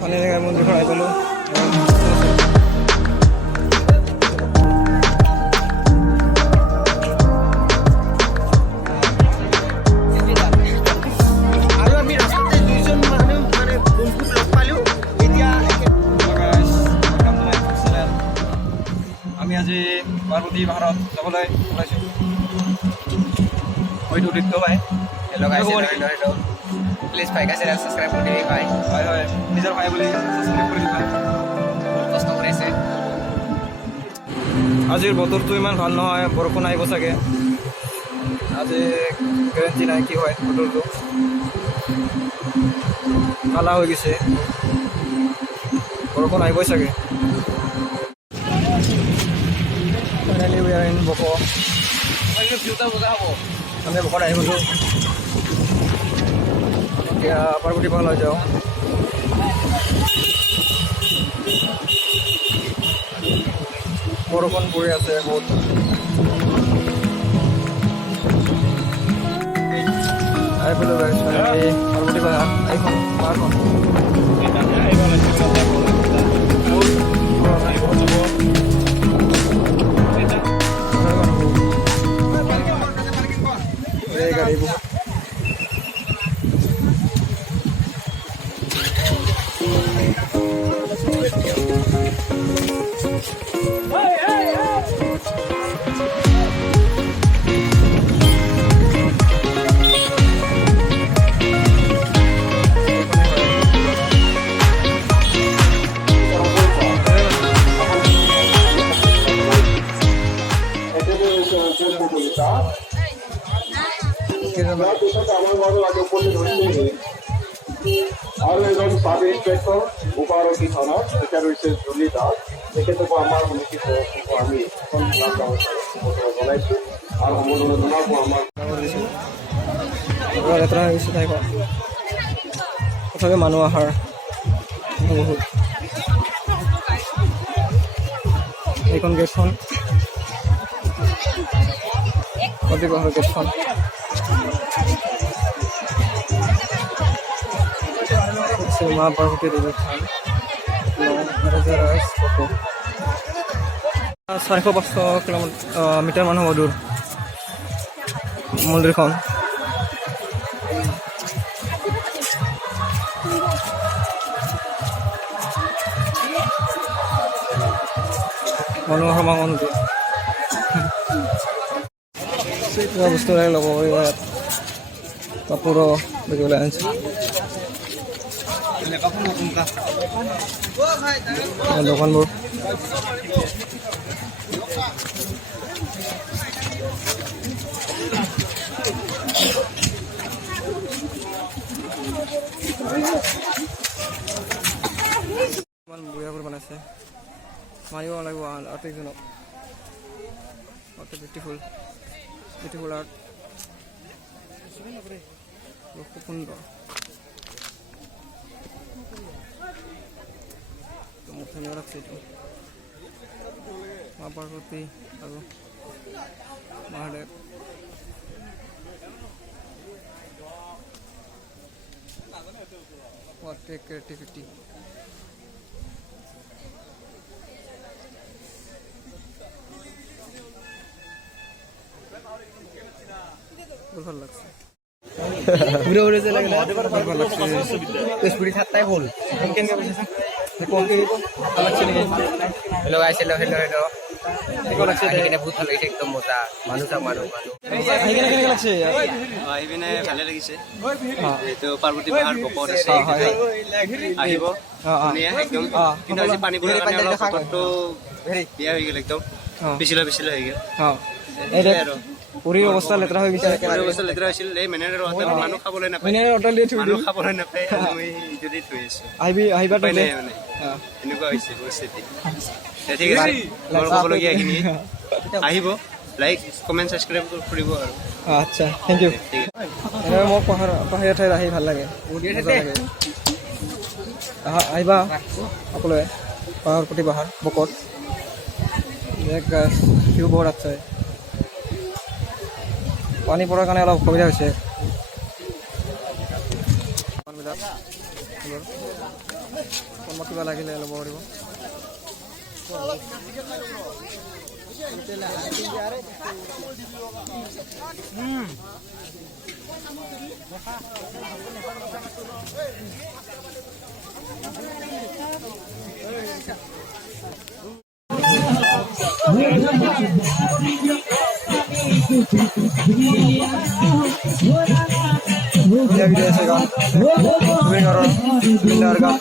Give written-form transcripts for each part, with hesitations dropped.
পানী জেগাৰ মন্দিৰখন আহি পালোঁ। আৰু আমি ৰাস্তাতে দুইজন মানুহ মানে বন্ধুক লগ পালোঁ। এতিয়া আমি আজি পাৰ্বতী পাহাৰত যাবলৈ ওলাইছোঁ। হয়তো দেখতে পাই। হেল্ল' গাইছ, হেল্ল'। প্লিজ ভাইকা চেনেল ছাবস্ক্ৰাইব কৰি দিবি ভাই। হয় নিজৰ ভাই বুলি ছাবস্ক্ৰাইব কৰি দিবা। বহুত কষ্ট কৰি আছে। আজিৰ বতৰটো ইমান ভাল নহয়, বৰষুণ আহিব চাগে। আজি গেৰেণ্টি নাই কি হয় বতৰটো। কালা হৈ গৈছে, বৰষুণ আহিবই চাগে। ফাইনেলি উই আৰ ইন বক'। মানে বকত আহি গ'লোঁ। এতিয়া পাৰ্বতী পাহাৰলৈ যাওঁ। বৰষুণ পৰি আছে বহুত। আহি পেলাই পাৰ্বতী পাহাৰ এইখন পাহাৰখন এই গাড়ী বহুত। আৰু এজন চাব ইন্সপেক্টৰ গোপাৰতী থানাত তেখেত হৈছে জুলি দাস। তেখেতকো আমাৰ সমিতি আমি জনাইছোঁ আৰু সম্বোধন জনাব আমাৰ লেতেৰা হৈ গৈছে ঠাইখন। তথাপি মানুহ অহাৰ বহুত। এইখন গেটখন পাৰ্বতী পাহাৰৰ গেটখন। মা পাৰ্বতী দেৱীৰ থান 400-500 মিটাৰ মান হ'ব দূৰ মন্দিৰখন। মনোহৰ মন্দিৰ কিবা বস্তু ল'ব ইয়াত কাপোৰো দেখিবলৈ আনিছে। দোকানবোৰ ইমান বঢ়িয়াকৈ বনাইছে, মাৰিব লাগিব আৰ্টিষ্টজনক। বিউটিফুল আৰ্ট, খুব সুন্দৰ। মোক ধুনীয়া লাগছে এইটো। মা পাৰ্বতী আৰু মহাদেৱ। What a creativity. ভাল লাগছে। হেল্ল' গাইছ, হেল্ল'। বহুত ভাল লাগিছে, একদম মজা। মানুহ আহি পিনে ভালে লাগিছে। এইটো পাৰ্বতী পাহাৰ বকত আছে, আহিব ধুনীয়া একদম। কিন্তু আজি পানী পৰাৰ কাৰণে অলপ বতৰটো বেয়া হৈ গ'ল, একদম পিছলা হৈ গ'ল। আৰু পুৰী অৱস্থা লেতেৰা হৈ গৈছে। লেতেৰা হৈছিল। এই মেনেজাৰ মানুহ খাবলৈ নাপায়, মই যদি থৈ আছো আহিবা মানে এনেকুৱা হৈছে পৰিস্থিতি। ঠিক আছে, মোৰ ক'বলগীয়া এইখিনি। আহিব, লাইক কমেণ্ট ছাবস্ক্ৰাইব কৰিব আৰু। আচ্ছা, থেংক ইউ। মোক পাহাৰীয়া ঠাইত আহি ভাল লাগে, মজা লাগে। আহিবা সকলোৱে পাহাৰপতি পাহাৰ বকত। ভিউ বহুত আছে। পানী পৰাৰ কাৰণে অলপ অসুবিধা হৈছে। কোনোবা কিবা লাগিলে ল'ব পাৰিব। Ya video saya kan, dengar kan.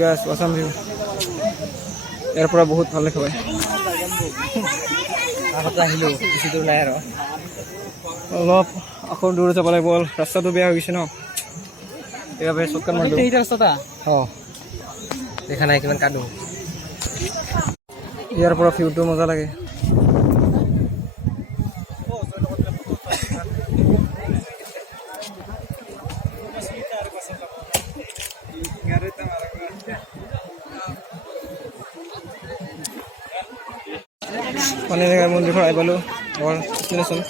Guys, awesome view. ইয়াৰ পৰা বহুত ভাল দেখা পায়। অলপ আকৌ দূৰ যাব লাগিব, ৰাস্তাটো বেয়া হৈ গৈছে ন। এইবাবে চটকান মাৰিলো। দেখা নাই কিমান কাদো। ইয়াৰ পৰা ভিউটো মজা লাগে। পানী জেগাৰ মন্দিৰখন আহি পালোঁ। ঘৰ ডেষ্টিনেশ্যন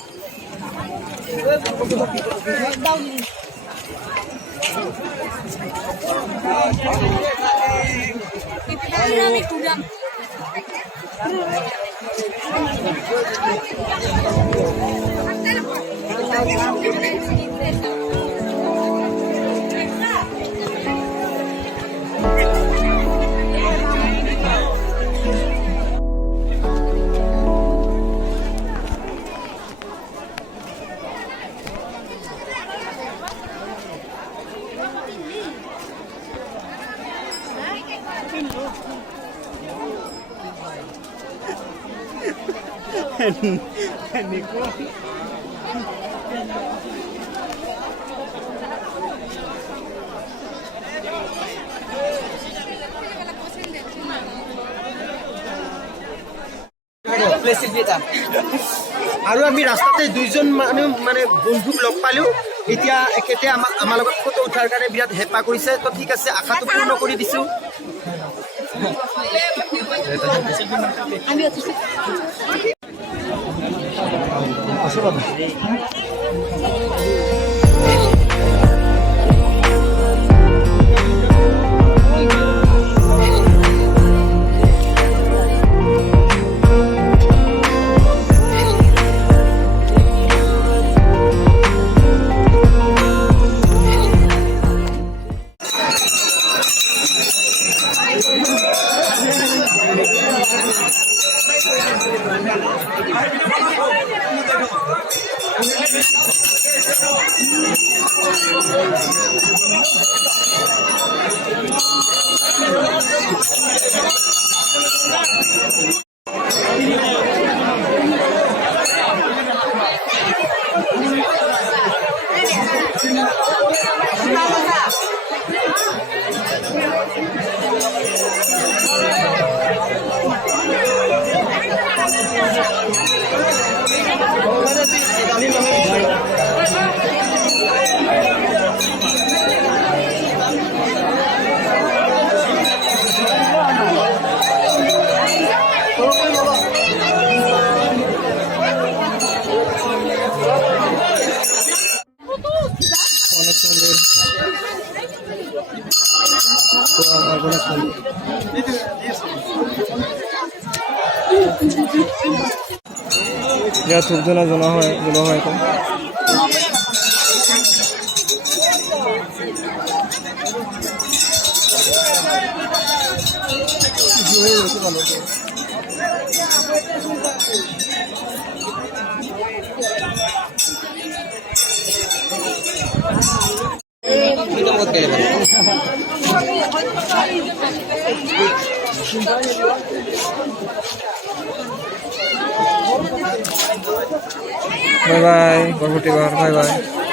আৰু আমি ৰাস্তাতে দুইজন মানুহ মানে বন্ধুক লগ পালোঁ। এতিয়া এখেতে আমাৰ লগত ফটো উঠাৰ কাৰণে বিৰাট হেঁপাহ কৰিছে। তো ঠিক আছে, আশাটো পূৰ্ণ কৰি দিছোঁ। Ya ধূপধূনা জ্বলোৱা হয় আকৌ। Bye bye, bye bye.